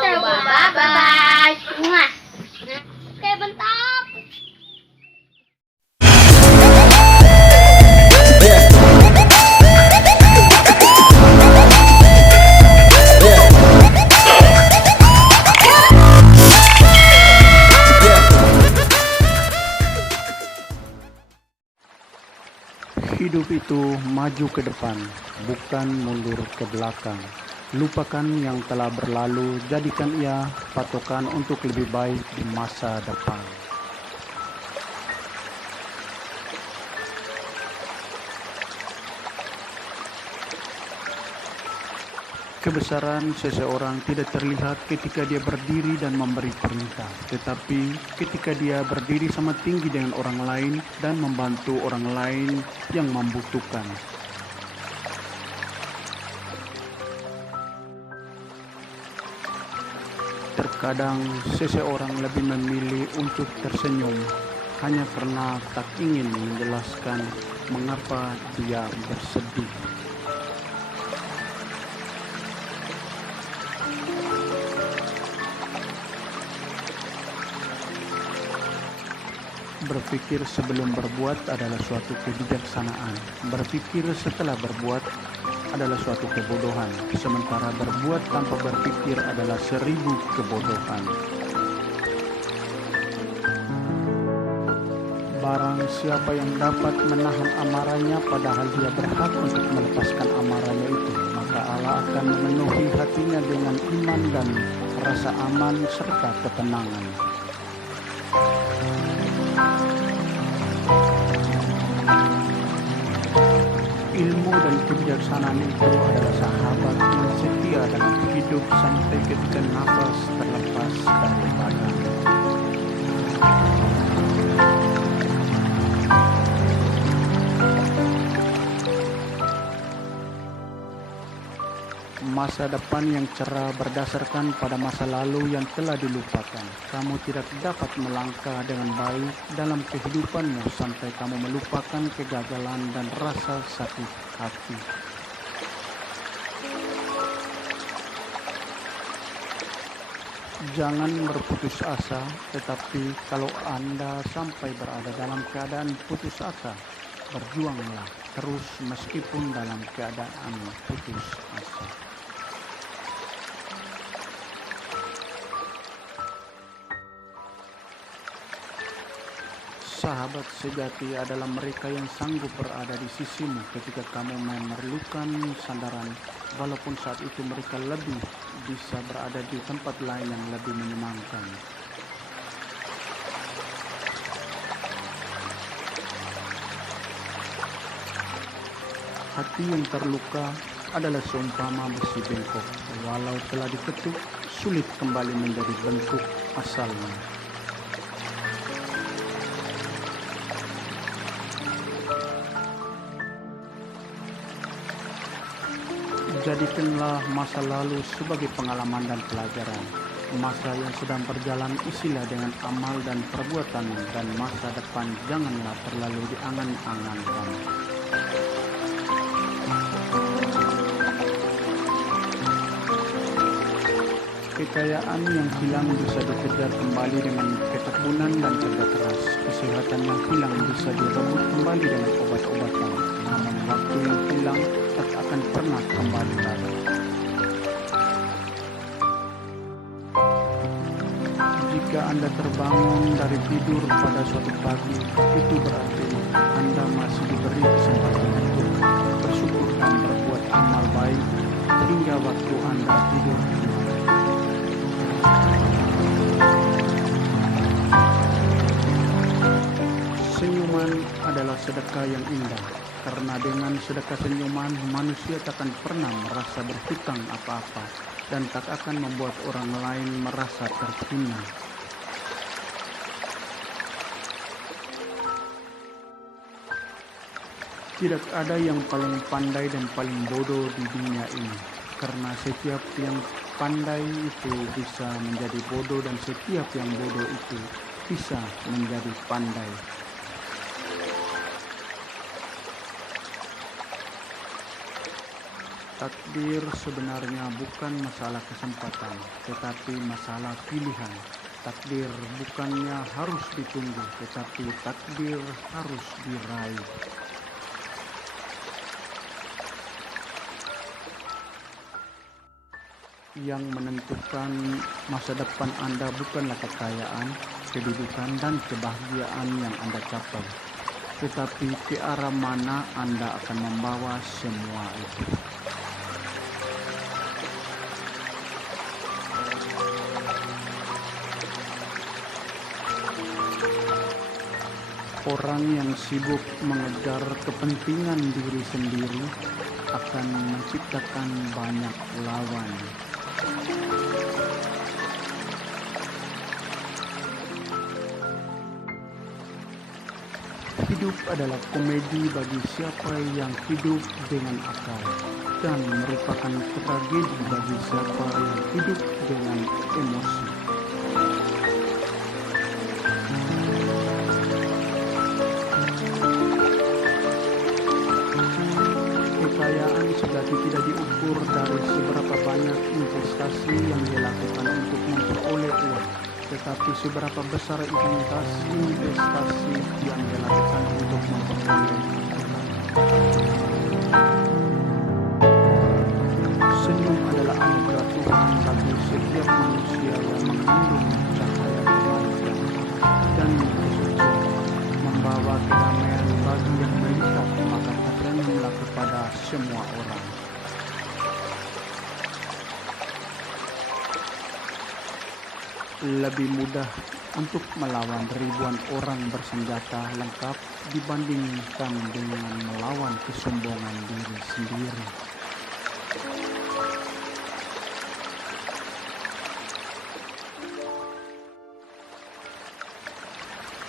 Bye-bye. Oke, bentar. Hidup itu maju ke depan, bukan mundur ke belakang. Lupakan yang telah berlalu, jadikan ia patokan untuk lebih baik di masa depan. Kebesaran seseorang tidak terlihat ketika dia berdiri dan memberi perintah, tetapi ketika dia berdiri sama tinggi dengan orang lain dan membantu orang lain yang membutuhkan. Terkadang seseorang lebih memilih untuk tersenyum hanya karena tak ingin menjelaskan mengapa dia bersedih. Berpikir sebelum berbuat adalah suatu kebijaksanaan. Berpikir setelah berbuat adalah suatu kebodohan. Sementara berbuat tanpa berpikir adalah 1000 kebodohan. Barang siapa yang dapat menahan amarahnya padahal dia berhak untuk melepaskan amarahnya itu, maka Allah akan memenuhi hatinya dengan iman dan rasa aman serta ketenangan. Ilmu dan kebijaksanaan itu adalah sahabat yang setia dalam hidup sampai ketika nafas terlepas dari badan. Masa depan yang cerah berdasarkan pada masa lalu yang telah dilupakan. Kamu tidak dapat melangkah dengan baik dalam kehidupanmu sampai kamu melupakan kegagalan dan rasa sakit hati. Jangan berputus asa, tetapi kalau Anda sampai berada dalam keadaan putus asa, berjuanglah terus meskipun dalam keadaan putus asa. Sahabat sejati adalah mereka yang sanggup berada di sisimu ketika kamu memerlukan sandaran, walaupun saat itu mereka lebih bisa berada di tempat lain yang lebih menyenangkan. Hati yang terluka adalah seumpama besi bengkok, walau telah diketuk, sulit kembali menjadi bentuk asalnya. Jadikanlah masa lalu sebagai pengalaman dan pelajaran. Masa yang sedang berjalan isilah dengan amal dan perbuatan, dan masa depan janganlah terlalu diangan-angankan. Kekayaan yang hilang bisa dikejar kembali dengan ketekunan dan kerja keras. Kesehatan yang hilang bisa direbut kembali dengan obat-obatan. Namun waktu yang hilang tak akan pernah kembali lagi. Jika Anda terbangun dari tidur pada suatu pagi, itu berarti Anda masih diberi kesempatan untuk bersyukur dan berbuat amal baik hingga waktu Anda tidur kembali. Senyuman adalah sedekah yang indah, karena dengan sedekah senyuman manusia tak akan pernah merasa berhutang apa-apa dan tak akan membuat orang lain merasa terhina. Tidak ada yang paling pandai dan paling bodoh di dunia ini, karena setiap yang pandai itu bisa menjadi bodoh dan setiap yang bodoh itu bisa menjadi pandai. Takdir sebenarnya bukan masalah kesempatan, tetapi masalah pilihan. Takdir bukannya harus ditunggu, tetapi takdir harus diraih. Yang menentukan masa depan Anda bukanlah kekayaan, kedudukan, dan kebahagiaan yang Anda capai, tetapi ke arah mana Anda akan membawa semua itu. Orang yang sibuk mengejar kepentingan diri sendiri akan menciptakan banyak lawan. Hidup adalah komedi bagi siapa yang hidup dengan akal, dan merupakan tragedi bagi siapa yang hidup dengan emosi. Kekayaan sejati tidak diukur dari seberapa banyak investasi yang dilakukan untuk memperoleh uang, tetapi seberapa besar investasi yang dilakukan untuk memperoleh uang. Senyum adalah anugerah Tuhan bagi setiap manusia yang mengandung cahaya kebaikan dan kesucian, membawa kedamaian bagi yang melihat, maka tersenyumlah kepada semua orang. Lebih mudah untuk melawan ribuan orang bersenjata lengkap dibandingkan dengan melawan kesombongan diri sendiri.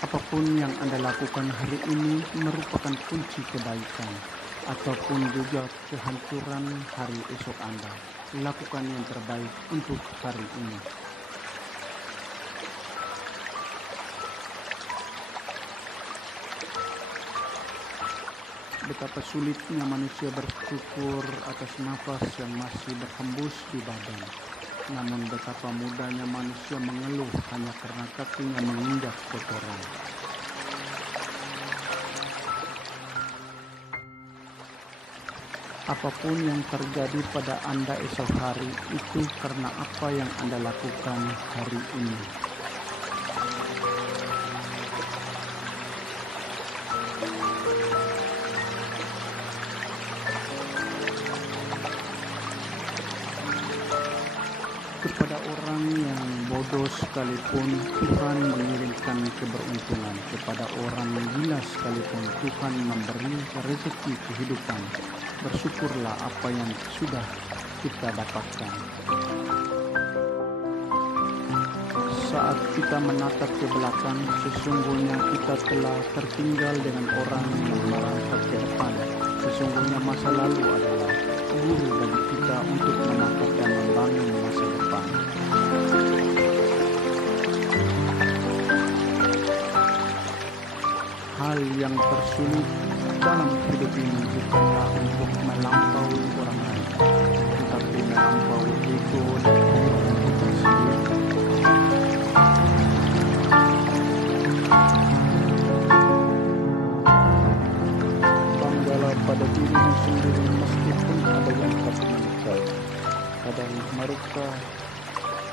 Apapun yang Anda lakukan hari ini merupakan kunci kebaikan ataupun juga kehancuran hari esok Anda. Lakukan yang terbaik untuk hari ini. Betapa sulitnya manusia bersyukur atas nafas yang masih berhembus di badan. Namun betapa mudahnya manusia mengeluh hanya karena kakinya menginjak kotoran. Apapun yang terjadi pada Anda esok hari itu karena apa yang Anda lakukan hari ini. Kepada orang yang bodoh sekalipun Tuhan mengirimkan keberuntungan. Kepada orang gila sekalipun Tuhan memberi rezeki kehidupan. Bersyukurlah apa yang sudah kita dapatkan. Saat kita menatap ke belakang, sesungguhnya kita telah tertinggal dengan orang yang merangkak ke depan. Sesungguhnya masa lalu adalah guru bagi kita untuk menatap dan membangun masa depan. Hal yang tersulit dalam hidup ini bukanlah untuk melampaui orang lain, tetapi melampaui ego dan diri kita sendiri. Banggalah pada dirimu sendiri meskipun ada yang tak menikahi. Kadang mereka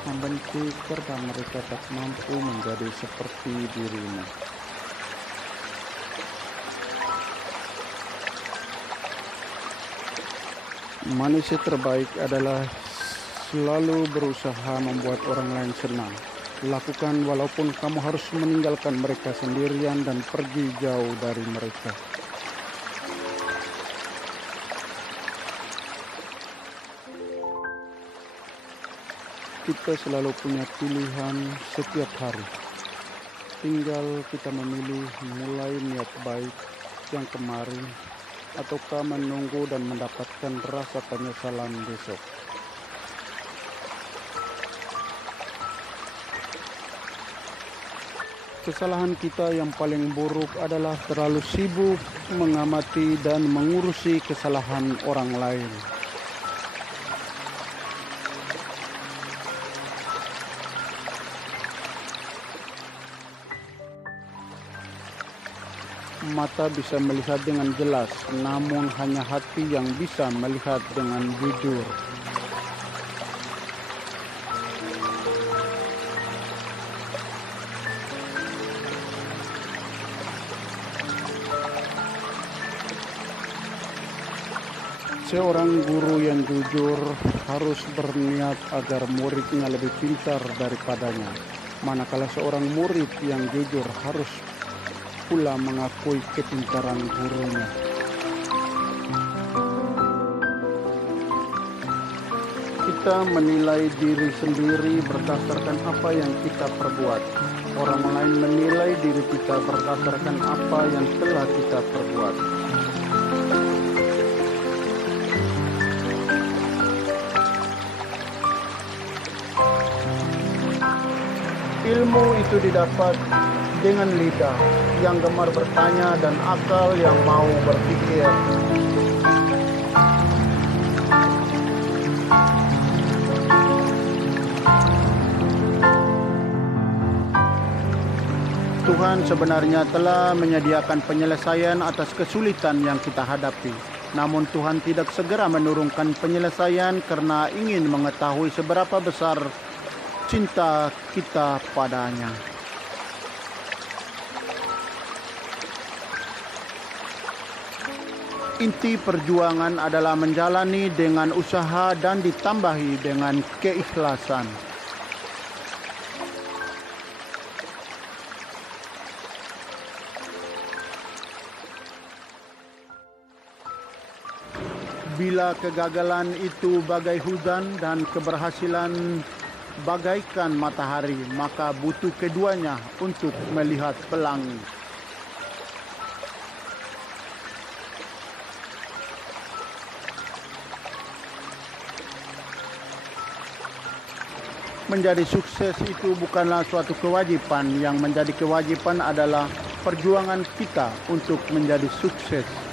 membenci karena mereka tak mampu menjadi seperti dirimu. Manusia terbaik adalah selalu berusaha membuat orang lain senang. Lakukan walaupun kamu harus meninggalkan mereka sendirian dan pergi jauh dari mereka. Kita selalu punya pilihan setiap hari. Tinggal kita memilih mulai niat baik yang kemarin ataukah menunggu dan mendapatkan rasa penyesalan besok. Kesalahan kita yang paling buruk adalah terlalu sibuk mengamati dan mengurusi kesalahan orang lain. Mata bisa melihat dengan jelas, namun hanya hati yang bisa melihat dengan jujur. Seorang guru yang jujur harus berniat agar muridnya lebih pintar daripadanya. Manakala seorang murid yang jujur harus pula mengakui kepintaran gurunya. Kita menilai diri sendiri berdasarkan apa yang kita perbuat. Orang lain menilai diri kita berdasarkan apa yang telah kita perbuat. Ilmu itu didapat dengan lidah yang gemar bertanya dan akal yang mau berpikir. Tuhan sebenarnya telah menyediakan penyelesaian atas kesulitan yang kita hadapi. Namun Tuhan tidak segera menurunkan penyelesaian karena ingin mengetahui seberapa besar cinta kita padanya. Inti perjuangan adalah menjalani dengan usaha dan ditambahi dengan keikhlasan. Bila kegagalan itu bagai hujan dan keberhasilan bagaikan matahari, maka butuh keduanya untuk melihat pelangi. Menjadi sukses itu bukanlah suatu kewajiban. Yang menjadi kewajiban adalah perjuangan kita untuk menjadi sukses.